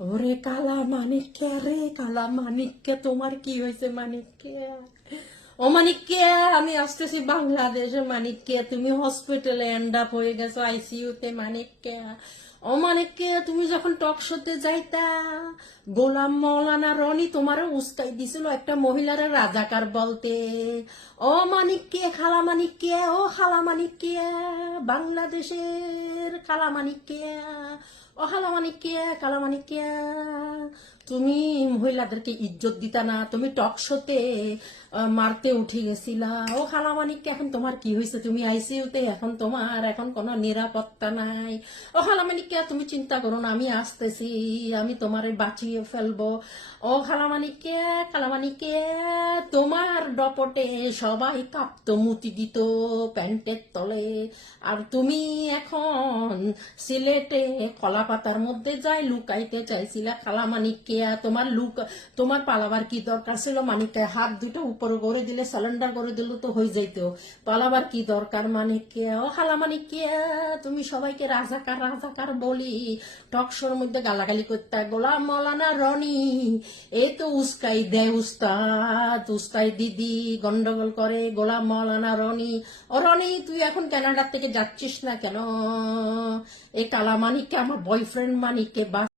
ওরে কালা মানিককে রে কালা মানিককে তোমার কি হয়েছে মানিককে ও মানিককে আমি আসতেছি বাংলাদেশে মানিককে তুমি হসপিটালে এন্ড আপ হয়ে গেছো আইসিইউতে মানিককে ও মানিককে তুমি যখন টক শোতে যাইতা গোলাম মৌলানা রনি তোমার উস্কাই দিছিল একটা মহিলার রাজাকার বলতে ও মানিককে খালা মানিককে ও খালা মানিককে বাংলাদেশের খালা মানিককে ও খালা মানিককে কালা মানিককে তুমি মহিলাদেরকে ইজ্জত দিতা না, তুমি টক শোতে মারতে উঠে গেছিলা। ও খালা মানিককে এখন তোমার কি হয়েছে তুমি আইসিইউতে, এখন তোমার, এখন কোনো নিরাপত্তা নাই। ও খালা মানিককে তুমি চিন্তা করো না, আমি আসতেছি, আমি তোমারে বাঁচিয়ে ফেলব। ও খালা মানিককে কালা মানিককে তোমার ডপটে সবাই কাঁপতো, মুতি দিত প্যান্টের তলে। আর তুমি এখন সিলেটে কলা পাতার মধ্যে যাই লুকাইতে চাইছিলা খালা মানিককে তোমার লুক তোমার পালাবার কি দরকার ছিল মানিককে হাত দুটো উপরে করে দিলে সিলিন্ডার করে দিলে তো হয়ে যাইতো। পালাবার কি দরকার মানিককে? ও খালা মানিককে, তুমি সবাইকে রাজাকার রাজাকার বলি। টকশোর মধ্যে গালাগালি করতে, গোলাম মৌলানা রনি এই তো উস্কাই দেয় উস্তাদ, উস্কাই দিদি, গন্ডগোল করে গোলাম মৌলানা রনি। ও রনি, তুই এখন কানাডার থেকে যাচ্ছিস না কেন? এই কালা মানিককে, আমার বয়ফ্রেন্ড মানিককে বা